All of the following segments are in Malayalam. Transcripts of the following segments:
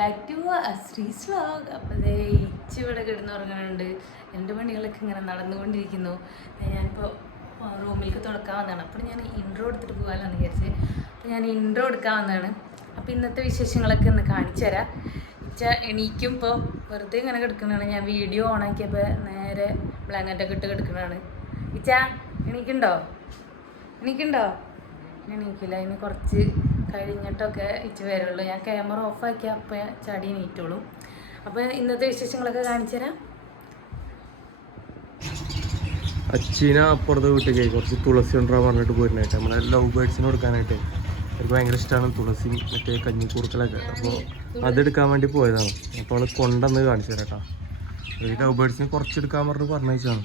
Back to ശ്രീസ് vlog. അപ്പോൾ അതേ ഇവിടെ കിടന്നുറങ്ങുന്നുണ്ട്. എൻ്റെ പണികളൊക്കെ ഇങ്ങനെ നടന്നുകൊണ്ടിരിക്കുന്നു. ഞാനിപ്പോൾ റൂമിലേക്ക് തുടക്കാൻ വന്നതാണ്. അപ്പോൾ ഞാൻ ഇൻട്രോ എടുത്തിട്ട് പോകാമെന്ന് വിചാരിച്ച്. അപ്പോൾ ഞാൻ ഇൻട്രോ എടുക്കാൻ വന്നതാണ്. അപ്പോൾ ഇന്നത്തെ വിശേഷങ്ങളൊക്കെ ഒന്ന് കാണിച്ചു തരാം. എണീക്കും ഇപ്പോൾ വെറുതെ ഇങ്ങനെ കിടക്കുന്നതാണ്. ഞാൻ വീഡിയോ ഓണാക്കിയപ്പോൾ നേരെ ബ്ലാങ്കറ്റൊക്കെ ഇട്ട് കിടക്കുന്നതാണ്. എണീക്കുണ്ടോ? എണീക്കില്ല. ഇനി കുറച്ച് കഴിഞ്ഞിട്ടൊക്കെ വരുള്ളൂ. ഞാൻ ക്യാമറ ഓഫാക്കി അപ്പോൾ ചടി എണീറ്റുള്ളൂ. അപ്പോൾ ഇന്നത്തെ വിശേഷങ്ങളൊക്കെ കാണിച്ചു തരാം. അച്ചീന അപ്പുറത്തെ വീട്ടിലേക്ക് കുറച്ച് തുളസി കൊണ്ടുവരാൻ പറഞ്ഞിട്ട് പോയിരുന്നായിട്ട് നമ്മളെ ലവ് ബേർഡ്സിന് കൊടുക്കാനായിട്ട് എനിക്ക് ഭയങ്കര ഇഷ്ടമാണ് തുളസി മറ്റേ കഞ്ഞിക്കൂർക്കലൊക്കെ. അപ്പോൾ അതെടുക്കാൻ വേണ്ടി പോയതാണ്. അപ്പോൾ അവൾ കൊണ്ടുവന്ന് കാണിച്ചു തരാം കേട്ടോ. ഈ ലവ് ബേർഡ്സിന് കുറച്ചെടുക്കാൻ പറഞ്ഞയച്ചാണ്.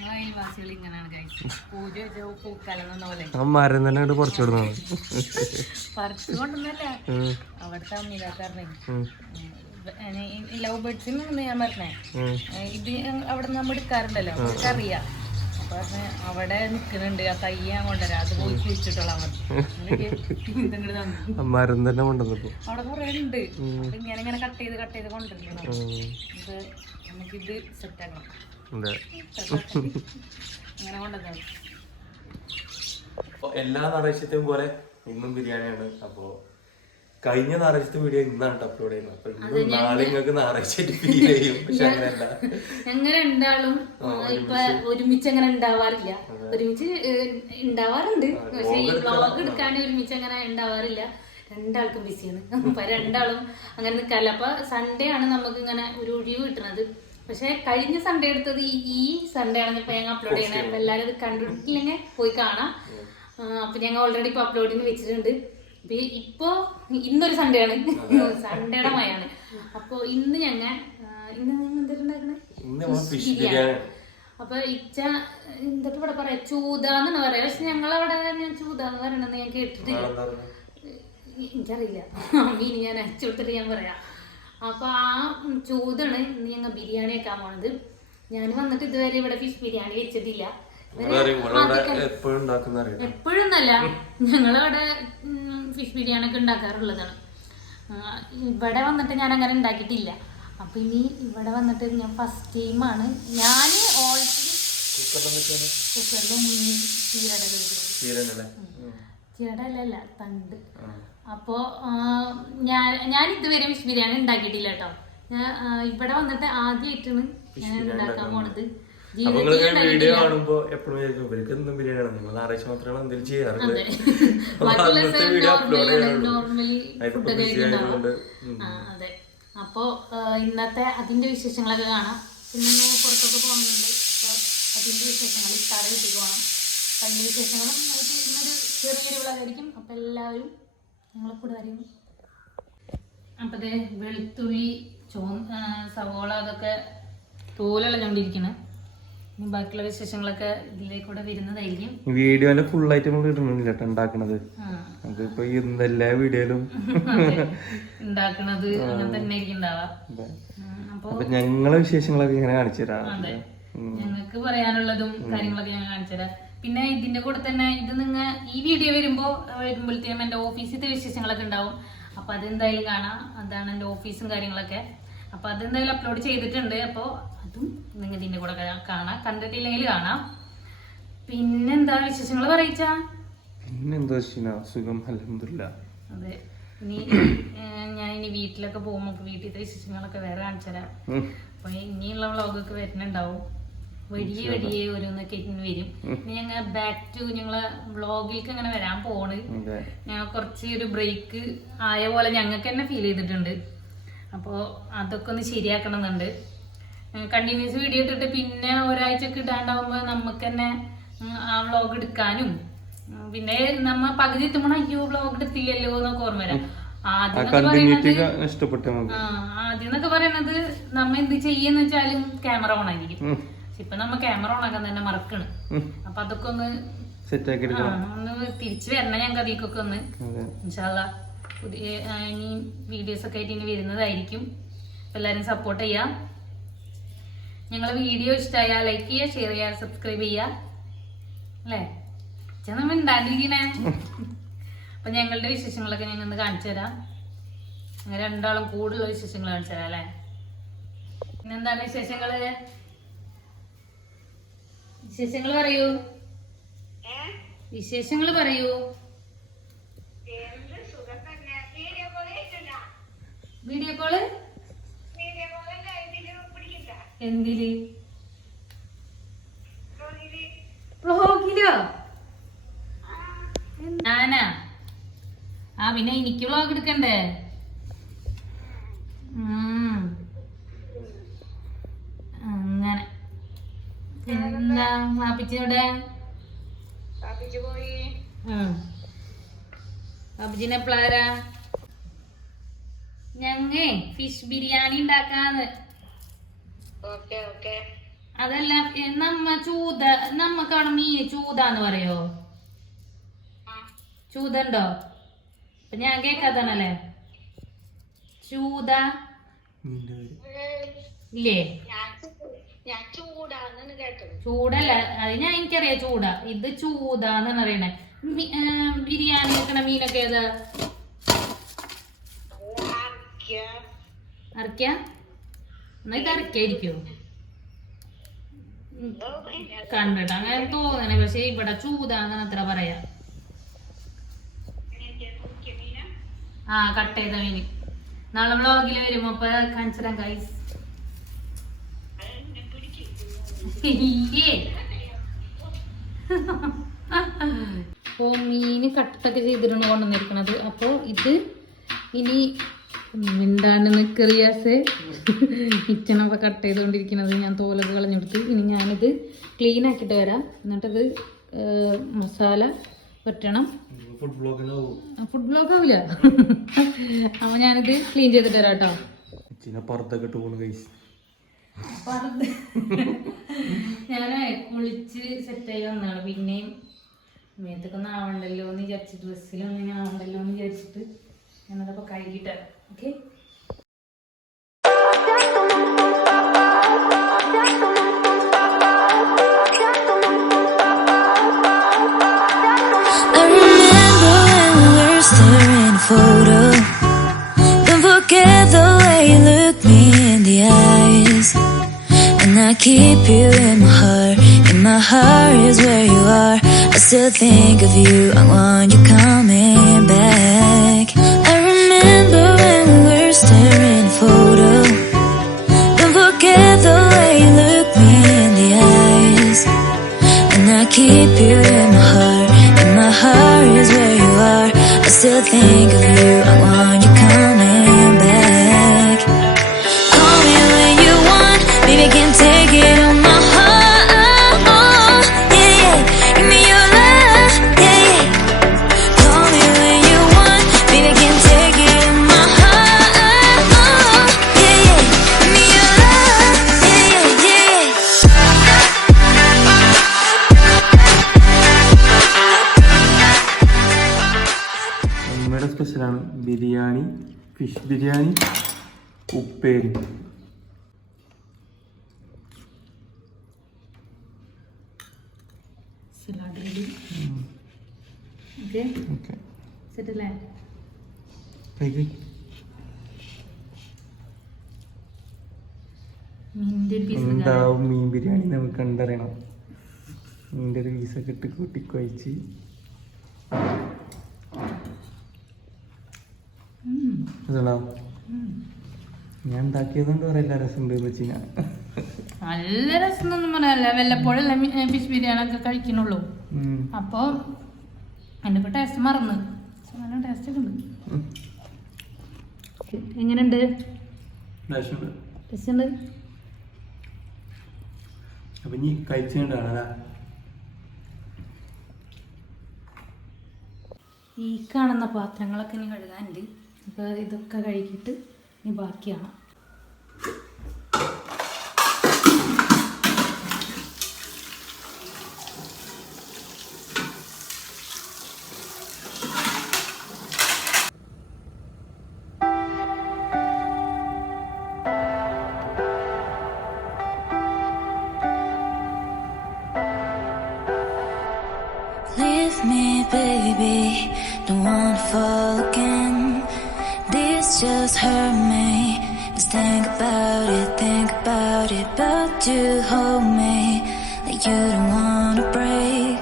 ആ മരം തന്നെ അങ്ങോട്ട് പറിച്ചു വിടുന്നതാണ്. ലവ് ബേർഡ്സിന് ഞാൻ പറഞ്ഞേ ഇത് അവിടെ നമ്മൾ എടുക്കാറുണ്ടല്ലോ, അറിയാം. അപ്പൊ അവിടെ നിക്കുന്നുണ്ട്. ആ തയ്യാൻ കൊണ്ടുവരാം, അത് പോയി കുഴിച്ചിട്ടോളാം മതി. മരം തന്നെ കൊണ്ടുവന്നപ്പോ അവിടെ കുറെ ഉണ്ട്. ഞാനിങ്ങനെ കട്ട് ചെയ്ത് കൊണ്ടുവരണം. ഇത് നമുക്കിത് സെറ്റാക്കണം. അങ്ങനെ കൊണ്ടുവന്നത് എല്ലാ ഞായറാഴ്ചത്തെയും പോലെ ഇന്നും ബിരിയാണിയാണ്. അപ്പോ കഴിഞ്ഞ ഞായറാഴ്ചത്തെ വീഡിയോ ഇന്നാണ് അപ്ലോഡ് ചെയ്യുന്നത്. അപ്പൊ ഇന്നും നാളെ നിങ്ങൾക്ക് ഞായറാഴ്ച ഫീൽ ചെയ്യും. പക്ഷെ അങ്ങനെയല്ല, ഞങ്ങൾ രണ്ടാളും ഇപ്പൊ ഒരുമിച്ച് അങ്ങനെ ഉണ്ടാവാറില്ല. ഒരുമിച്ച് ഉണ്ടാവാറുണ്ട്, പക്ഷെ ഈ വ്ളോഗ് എടുക്കാൻ ഒരുമിച്ച് അങ്ങനെ ഉണ്ടാവാറില്ല. രണ്ടാൾക്കും ബിസിയാണ്. അപ്പൊ രണ്ടാളും അങ്ങനെ നിൽക്കാറില്ല. അപ്പൊ സൺഡേ ആണ് നമുക്ക് ഇങ്ങനെ ഒരു ഒഴിവ് കിട്ടുന്നത്. പക്ഷെ കഴിഞ്ഞ സൺഡേ എടുത്തത് ഈ സൺഡേ ആണ് ഇപ്പൊ ഞങ്ങൾ അപ്ലോഡ് ചെയ്യണത്. അപ്പൊ എല്ലാവരും അത് കണ്ടിട്ടില്ലെങ്കിൽ പോയി കാണാം. അപ്പൊ ഞങ്ങൾ ഓൾറെഡി ഇപ്പൊ അപ്ലോഡിന് വെച്ചിട്ടുണ്ട്. ഇപ്പൊ ഇന്നൊരു സൺഡേ ആണ്, സൺഡേയുടെ മയാണ്. അപ്പൊ ഇന്ന് ഞങ്ങൾ എന്തിട്ടുണ്ടാക്കണേ ബിരിയാണി. അപ്പൊ ഇച്ച എന്തൊക്കെ ഇവിടെ പറയാ, ചൂതാന്നാണ് പറയാ. പക്ഷെ ഞങ്ങളവിടെ ഞാൻ ചൂതാന്ന് പറയണെന്ന് ഞാൻ കേട്ടിട്ടില്ല. എനിക്കറിയില്ല. മീൻ ഞാൻ അയച്ചു കൊടുത്തിട്ട് ഞാൻ പറയാം. അപ്പൊ ആ ചൂതാണ് ഇന്ന് ഞങ്ങൾ ബിരിയാണി വെക്കാൻ പോണത്. ഞാൻ വന്നിട്ട് ഇതുവരെ ഇവിടെ ഫിഷ് ബിരിയാണി വെച്ചിട്ടില്ല. എപ്പോഴൊന്നല്ല, ഞങ്ങളവിടെ ഫിഷ് ബിരിയാണി ഒക്കെ ഉണ്ടാക്കാറുള്ളതാണ്. ഇവിടെ വന്നിട്ട് ഞാൻ അങ്ങനെ ഉണ്ടാക്കിയിട്ടില്ല. അപ്പൊ ഇനി ഇവിടെ വന്നിട്ട് ഞാൻ ഫസ്റ്റ് ടൈമാണ്. ഞാൻ ഓൾറെഡി കുക്കറിലും ചീരടല്ല തണ്ട്. അപ്പോ ഞാൻ ഇതുവരെ ഫിഷ് ബിരിയാണി ഉണ്ടാക്കിയിട്ടില്ല കേട്ടോ. ഞാൻ ഇവിടെ വന്നിട്ട് ആദ്യമായിട്ടാണ് ഞാൻ ഉണ്ടാക്കാൻ പോണത്. വീഡിയോ കാണുമ്പോ എപ്പോഴും ഇവർക്ക് എന്നും ബിരിയാണി നിങ്ങൾ ഞായറാഴ്ച മാത്രമാണ് എന്തെങ്കിലും ചെയ്യാറുള്ളത്. അതെ. അപ്പോ ഇന്നത്തെ അതിന്റെ വിശേഷങ്ങളൊക്കെ കാണാം. പിന്നെ പുറത്തൊക്കെ പോകുന്നുണ്ട്. അപ്പൊ അതിന്റെ വിശേഷങ്ങൾ കട കിട്ടി പോകണം. അപ്പൊ അതിന്റെ വിശേഷങ്ങളും ഇന്നൊരു ചെറിയൊരു വിളവായിരിക്കും. അപ്പൊ എല്ലാവരും ഞങ്ങളെ കൂടെ വരും. അപ്പൊ വെളുത്തുള്ളി സവോള അതൊക്കെ തോലളഞ്ഞോണ്ടിരിക്കണേ. ബാക്കിയുള്ള വിശേഷങ്ങളൊക്കെ ഇതിലേക്കൂടെ വരുന്നതായിരിക്കും. വീഡിയോയില് ഫുൾ ആയിട്ട് നമ്മൾ ഇടുന്നില്ല ഉണ്ടാക്കണത്. അതിപ്പോ എല്ലാ വീഡിയോയിലും ഉണ്ടാക്കണത് അങ്ങനെ തന്നെ ആയിരിക്കും ഉണ്ടാവാ. അപ്പൊ ഞങ്ങളെ വിശേഷങ്ങളൊക്കെ ഇങ്ങനെ കാണിച്ചു തരാം. ഞങ്ങൾക്ക് പറയാനുള്ളതും കാര്യങ്ങളൊക്കെ ഞാൻ കാണിച്ചു തരാം. പിന്നെ ഇതിന്റെ കൂടെ തന്നെ ഇത് നിങ്ങൾ ഈ വീഡിയോ വരുമ്പോഴത്തേനും എന്റെ ഓഫീസിലത്തെ വിശേഷങ്ങളൊക്കെ ഉണ്ടാവും. അപ്പൊ അതെന്തായാലും കാണാം. അതാണ് എന്റെ ഓഫീസും കാര്യങ്ങളൊക്കെ. അപ്പൊ അതെന്തായാലും അപ്ലോഡ് ചെയ്തിട്ടുണ്ട്. അപ്പോൾ അതും നിങ്ങൾ ഇതിന്റെ കൂടെ കാണാം. കണ്ടിട്ടില്ലെങ്കിൽ കാണാം. പിന്നെന്താ വിശേഷങ്ങൾ പറയിച്ചാ? പിന്നെന്താ സുഖം അൽഹംദുലില്ലാ. അതെ. ഞാൻ ഇനി വീട്ടിലൊക്കെ പോകുമ്പോ വീട്ടിലത്തെ വിശേഷങ്ങളൊക്കെ വേറെ കാണിച്ചു തരാം. അപ്പൊ ഇനിയുള്ള വ്ളോഗൊക്കെ വരുന്നുണ്ടാവും. വഴിയെ ഓരോന്നൊക്കെ വരും. ഇനി ഞങ്ങൾ ബാക്ക് ടു ഞങ്ങളെ വ്ളോഗിലേക്ക് അങ്ങനെ വരാൻ പോണ്. ഞങ്ങൾ കുറച്ച് ഒരു ബ്രേക്ക് ആയ പോലെ ഞങ്ങൾക്ക് തന്നെ ഫീൽ ചെയ്തിട്ടുണ്ട്. അപ്പോൾ അതൊക്കെ ഒന്ന് ശരിയാക്കണമെന്നുണ്ട്. കണ്ടിന്യൂസ് വീഡിയോ ഇട്ടിട്ട് പിന്നെ ഒരാഴ്ചക്ക് ഇടാണ്ടാവുമ്പോൾ നമുക്ക് തന്നെ ആ വ്ളോഗ് എടുക്കാനും പിന്നെ നമ്മ പകുതി എത്തുമ്പോൾ അയ്യോ വ്ളോഗ് എടുത്തില്ലല്ലോ എന്നൊക്കെ ഓർമ്മ വരാം. ആദ്യം എന്നൊക്കെ പറയണത് നമ്മ എന്ത് ചെയ്യുന്ന വെച്ചാലും ക്യാമറ ഓൺ ആയിരിക്കും. ഇപ്പൊ നമ്മ ക്യാമറ ഓൺ ആക്കാൻ തന്നെ മറക്കണം. അപ്പൊ അതൊക്കെ ഒന്ന് തിരിച്ചു വരണം. ഞങ്ങൾക്ക് അതിക്കൊക്കെ ഒന്ന് ഇൻഷാ അല്ലാഹ് പുതിയ ഇനി വീഡിയോസ് ഒക്കെ ആയിട്ട് ഇനി വരുന്നതായിരിക്കും. എല്ലാവരും സപ്പോർട്ട് ചെയ്യാം. ഞങ്ങളെ വീഡിയോ ഇഷ്ടമായാൽ ലൈക്ക് ചെയ്യുക, ഷെയർ ചെയ്യുക, സബ്സ്ക്രൈബ് ചെയ്യുക. അല്ലേ നമ്മൾ ഉണ്ടാണ്ടിരിക്കണേ. അപ്പൊ ഞങ്ങളുടെ വിശേഷങ്ങളൊക്കെ ഞങ്ങൾ കാണിച്ചു തരാം. അങ്ങനെ രണ്ടാളും കൂടുതലുള്ള വിശേഷങ്ങൾ കാണിച്ചാൽ അല്ലേ. പിന്നെന്താണ് വിശേഷങ്ങള്? വിശേഷങ്ങൾ പറയൂ, വിശേഷങ്ങൾ പറയൂ. വീഡിയോ കോള് എന്തില്? വ്ളോഗിലോ? ഞാനാ? ആ പിന്നെ എനിക്ക് വ്ളോഗ് എടുക്കണ്ടേ? അങ്ങനെ. എന്താ വാപ്പിച്ചിവിടെ? വാപ്പിച്ചിനെ എപ്പോഴാ? ഞങ്ങേ ഫിഷ് ബിരിയാണി ഉണ്ടാക്കാന്ന്. അതല്ല നമ്മക്കവിടെ മീൻ ചൂതാന്ന് പറയോ? ചൂതുണ്ടോ? അപ്പൊ ഞാൻ കേക്കാതാണല്ലേ. ചൂത ഇല്ലേ? ചൂടല്ല, അത് ഞാൻ എനിക്കറിയാം ചൂട. ഇത് ചൂതാന്ന് പറയണേ. ബിരിയാണി വെക്കണ മീനൊക്കെ ഏതാ? അരക്ക? എന്നാ ഇത് അരക്കായിരിക്കോ? കണ്ടിട്ട് അങ്ങനെ തോന്നണേ, പക്ഷെ ഇവിടെ ചൂതാന്ന് അത്ര പറയാ. ആ കട്ട് ചെയ്ത മീന് നാളെ വ്ളോഗില് വരും, അപ്പൊ കാണിച്ചിടാം ഗൈസ്. അപ്പോ മീന് കട്ടൊക്കെ ചെയ്തിട്ടാണ് കൊണ്ടുവന്നിരിക്കണത്. അപ്പൊ ഇത് ഇനി എന്താണ് നിക്കറിയാസ് കിച്ചണൊക്കെ കട്ട് ചെയ്തുകൊണ്ടിരിക്കുന്നത്. ഞാൻ തോലൊക്കെ കളഞ്ഞെടുത്ത് ഇനി ഞാനിത് ക്ലീൻ ആക്കിയിട്ട് വരാം. എന്നിട്ടത് മസാല വെട്ടണം. ഫുഡ് ബ്ലോഗ് ആവില്ല. അപ്പൊ ഞാനിത് ക്ലീൻ ചെയ്തിട്ട് വരാം കേട്ടോ. ഞാനേ കുളിച്ച് സെറ്റായി വന്നാണ്. പിന്നെയും മേത്തൊക്കെ ആവണ്ടല്ലോ എന്ന് വിചാരിച്ചിട്ട്, ഡ്രസ്സിലൊന്നും ആവണ്ടല്ലോ എന്ന് വിചാരിച്ചിട്ട് ഞാനതപ്പോ കഴുകിട്ട് വരാം. Okay. Photo. Don't forget the way you look me in the eyes, and I keep you in my heart. In my heart is where you are. I still think of you. I want you coming back. I remember when we were staring photo. Don't forget the way you look me in the eyes, and I keep you in my heart. In my heart is where you are. I still think of you. I want you coming back. Call me when you want, baby, can take it on my heart. Yeah, yeah. Give me your love. Yeah, yeah. Call me when you want, baby, can take it on my heart. Yeah, yeah. Give me your love. Yeah, yeah, yeah. അമ്മയുടെ സ്പെഷ്യലാണ് ബിരിയാണി, ഫിഷ് ബിരിയാണി, ഉപ്പേരി. Salad ready. ഓക്കെ സെറ്റല്ലേ? എന്താവും മീൻ ബിരിയാണി നമുക്ക് കണ്ടറിയണം. മീൻ്റെ ഒരു പീസൊക്കെ ഇട്ട് കൂട്ടിക്കൊഴിച്ച് ഞാൻ ഉണ്ടാക്കിയതുകൊണ്ട് പറയില്ല രസമുണ്ട് എന്ന് വെച്ച് കഴിഞ്ഞാൽ. നല്ല രസം ഒന്നും പറയാനല്ല, വല്ലപ്പോഴല്ല ഫിഷ് ബിരിയാണി ഒക്കെ കഴിക്കണുള്ളൂ. അപ്പൊ എൻ്റെ ഇപ്പൊ ടേസ്റ്റ് മറന്ന്. നല്ല ടേസ്റ്റ് ഒക്കെ ഉണ്ട്. എങ്ങനെയുണ്ട്? ടേസ്റ്റ് ഉണ്ട്. അപ്പൊ ഇനി കഴിച്ചുകൊണ്ടാണല്ലേ? ഈ കാണുന്ന പാത്രങ്ങളൊക്കെ ഇനി കഴുകാനുണ്ട്. അപ്പോൾ ഇതൊക്കെ കഴുകിയിട്ട് ഇനി ബാക്കിയാണ്. Leave me, baby, don't wanna fall again. This always just hurt me. Just think about it, but you hold me like you don't wanna break.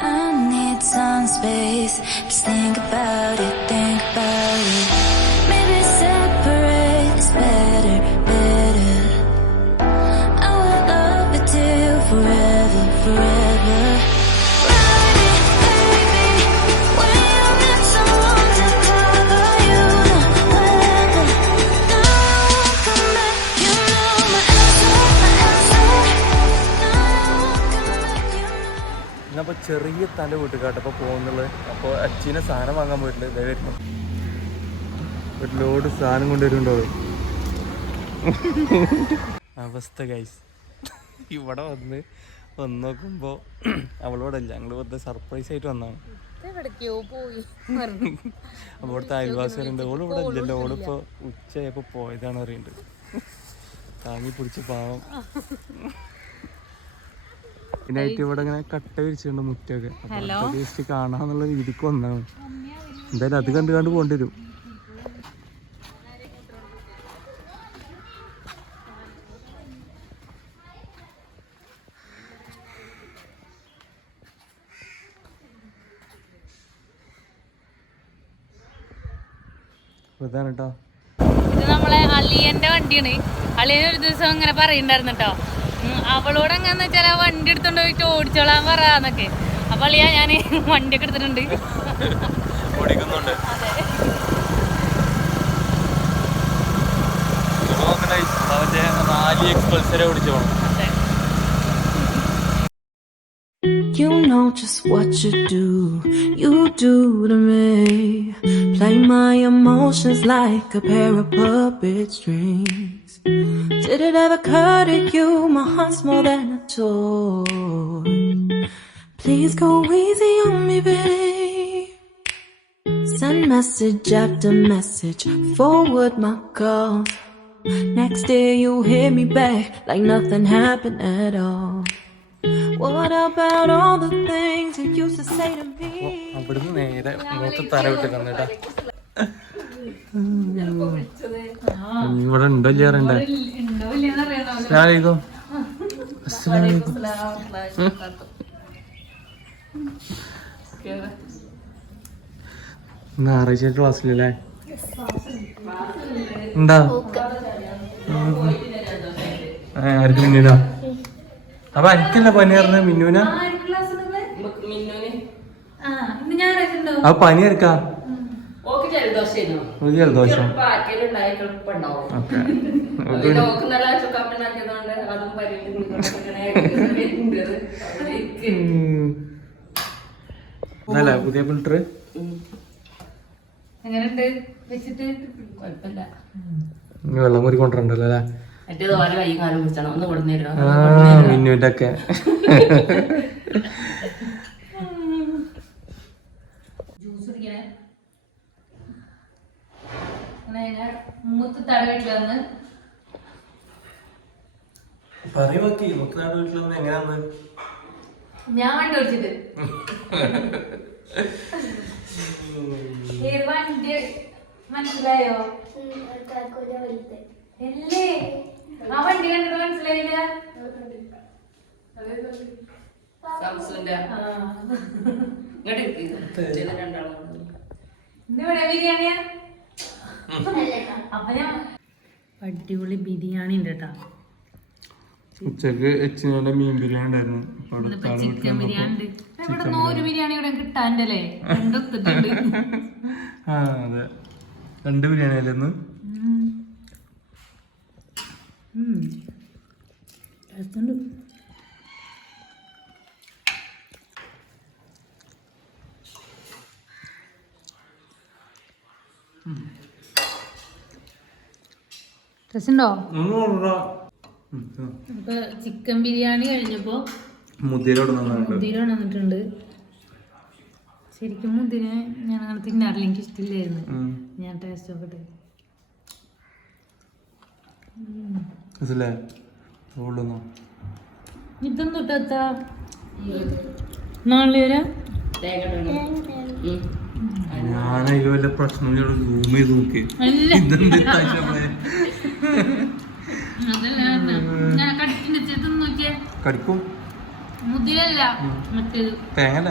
I need some space. Just think about it. Maybe separate is better. I will love you till forever. അപ്പോൾ ചെറിയ തല വീട്ടുകാട്ടപ്പോൾ പോകുന്നുള്ളത്. അപ്പോൾ അച്ഛനെ സാധനം വാങ്ങാൻ പോയിട്ടുണ്ട്. ഇതേ വരുന്നു ഒരു ലോഡ് സാധനം കൊണ്ടുവരുന്നുണ്ടോ അവസ്ഥ ഗൈസ്. ഇവിടെ വന്ന് നോക്കുമ്പോൾ അവളോടല്ല, ഞങ്ങൾ വെറുതെ സർപ്രൈസ് ആയിട്ട് വന്നതാണ്. അപ്പോൾ ഇവിടുത്തെ അയൽവാസികളുണ്ട്. ഓള് ഇവിടെ ഇല്ലല്ലോ, ഓളിപ്പോൾ ഉച്ചയായപ്പോൾ പോയതാണ് അറിയുന്നുണ്ട്. താങ്ങി പിടിച്ച് പാവം. ഇതിനായിട്ട് ഇവിടെ ഇങ്ങനെ കട്ട വിരിച്ചിട്ടുണ്ട് മുറ്റൊക്കെ. അപ്പോൾ ടേസ്റ്റ് കാണാന്നുള്ള രീതിക്ക് വന്നതാണ്. എന്തായാലും അത് കണ്ട് പോകേണ്ടി വരും. ഇതാണ് കേട്ടോ, ഇത് നമ്മളെ അളിയന്റെ വണ്ടിയാണ്. അളിയൻ ഒരു ദിവസം ഇങ്ങനെ പറയുന്നുണ്ടായിരുന്നു കേട്ടോ, അവളോട് എങ്ങാന്ന് വെച്ചാൽ ആ വണ്ടി എടുത്തോണ്ട് പോയിട്ട് ഓടിച്ചോളാൻ പറയാന്നൊക്കെ. അപ്പൊ അളിയാ ഞാൻ വണ്ടിയൊക്കെ എടുത്തിട്ടുണ്ട്. You know just what you do to me. Play my emotions like a pair of puppet strings. Did it ever occur to you my heart's more than a toy? Please go easy on me, babe. Send message after message, forward my calls. Next day you hit me back like nothing happened at all. What about all the things you used to say to me? അവിടുന്ന് നേരെ മൂത്ത തല വിട്ട് കന്നിട്ടാ. ഇവിടെ ഉണ്ടോ ഇല്ലാറുണ്ടേ? ഞായറാഴ്ച ക്ലാസ്സിലല്ലേ ഉണ്ടാ? ആർക്ക് മിന്നുനാ? അപ്പൊ എനിക്കല്ല പനി പറഞ്ഞ മിന്നുന? ആ പനി എടുക്കാ ജലദോഷം. അല്ല പുതിയ ഫിൽറ്റർ വെള്ളം കൂടി കൊണ്ടുണ്ടല്ലോ അല്ലേ? മിന്നുവിന്റെ ഒക്കെ ഞാൻ വണ്ടി ഓടിച്ചിട്ട് വണ്ടി മനസ്സിലായോ? അല്ലേ ആ വണ്ടി കണ്ടിട്ട് മനസ്സിലായില്ല? ബിരിയാണിയാ? അപ്പൊ ഞാൻ അടിപൊളി ബിരിയാണി ഉണ്ട് കേട്ടോ. ഉച്ചക്ക് എച്ചിനോടെ മീൻ ബിരിയാണി ഉണ്ടായിരുന്നു. ചിക്കൻ ബിരിയാണി ഉണ്ട്. ഇവിടെ നൂറ് ബിരിയാണി ഇവിടെ കിട്ടാണ്ടല്ലേ? രണ്ടൊത്തിട്ടുണ്ട്. ആ അതെ, 2 ബിരിയാണി അല്ലേ ഇന്ന്? രസമുണ്ടോ? ഇപ്പൊ ചിക്കൻ ബിരിയാണി കഴിഞ്ഞപ്പോ മുതിരോട് വന്നിട്ടുണ്ട്. ശരിക്കും മുതിരെ ഞാൻ അങ്ങനെ തിന്നാറില്ല, എനിക്ക് ഇഷ്ടമില്ലായിരുന്നു. ഞാൻ ടേസ്റ്റ് നോക്കട്ടെ. ഇതൊന്നും ഇട്ടാ നാളെ ഞാനതിൽ വല്ല പ്രശ്നം സൂം ചെയ്ത് നോക്കി ഇതെന്ത് കടിക്കും മുതിരല്ല മറ്റേത് തേങ്ങ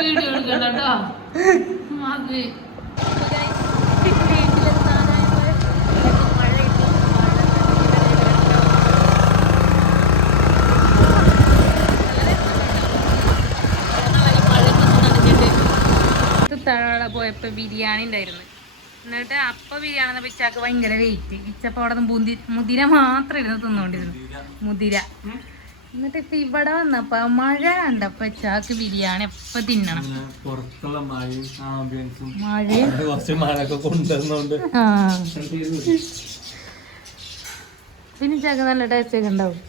വീഡിയോ എടുക്കണ്ടോ താഴെ പോയപ്പോ ബിരിയാണി ഉണ്ടായിരുന്നു. എന്നിട്ട് അപ്പൊ ബിരിയാണി വന്നപ്പോ ഇച്ചാക്ക് ഭയങ്കര വെയിറ്റ്. ഇച്ചപ്പോ അവിടെ മുതിര മാത്രം ഇരുന്ന് തിന്നോണ്ടിരുന്നു. മുതിര. എന്നിട്ട് ഇപ്പൊ ഇവിടെ വന്നപ്പോ മഴ കണ്ടപ്പോ ഇച്ചാക്ക് ബിരിയാണി എപ്പ തിന്നണം. മഴയൊക്കെ കൊണ്ടുവന്നോണ്ട് പിന്നെ ഇച്ചാക്ക് നല്ല ടേസ്റ്റ് ഒക്കെ ഉണ്ടാവും.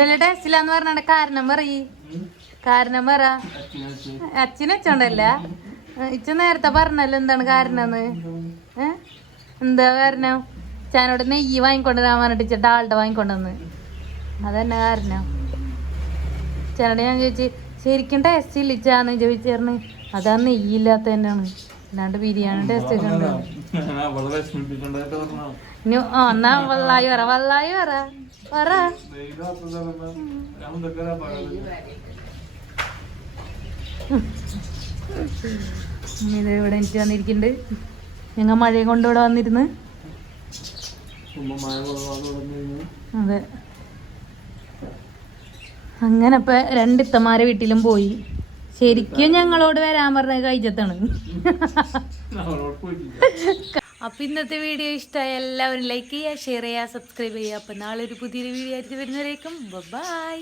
വലിയ ടേസ്റ്റ് ഇല്ലാന്ന് പറഞ്ഞ കാരണം പറയ്. കാരണം പറ. അച്ഛനെ വെച്ചോണ്ടല്ല ഇച്ച നേരത്തെ പറഞ്ഞല്ലോ എന്താണ് കാരണം. എന്താ കാരണം? ചാനോട് നെയ്യ് വാങ്ങിക്കൊണ്ടുവരാൻ പറഞ്ഞിട്ട് ഡാൾഡ വാങ്ങിക്കൊണ്ടുവന്ന്. അതന്നെ കാരണം. ചാനോട് ഞാൻ ചോദിച്ചു ശരിക്കും ടേസ്റ്റ് ഇല്ല ഇച്ചാന്ന് ചോദിച്ചേർന്ന്. അതാ നെയ്യില്ലാത്ത തന്നെയാണ്. അല്ലാണ്ട് ബിരിയാണി ടേസ്റ്റ് ഒക്കെ ഉണ്ടാവും. എന്നാ വള്ളായി പറ. വള്ളായി പറ പറ. ഇത് ഇവിടെ എനിക്ക് വന്നിരിക്കുന്നുണ്ട്. ഞങ്ങൾ മഴയും കൊണ്ട് ഇവിടെ വന്നിരുന്ന്. അതെ. അങ്ങനെ ഇപ്പൊ രണ്ടിത്തമാരെ വീട്ടിലും പോയി. ശരിക്കും ഞങ്ങളോട് വരാൻ പറഞ്ഞ കഴിച്ചത്താണ്. അപ്പൊ ഇന്നത്തെ വീഡിയോ ഇഷ്ടമായ എല്ലാവരും ലൈക്ക് ചെയ്യുക, ഷെയർ ചെയ്യുക, സബ്സ്ക്രൈബ് ചെയ്യുക. അപ്പൊ നാളെ ഒരു പുതിയൊരു വീഡിയോ ആയിട്ട് വരുന്നവരേക്കും ബൈ.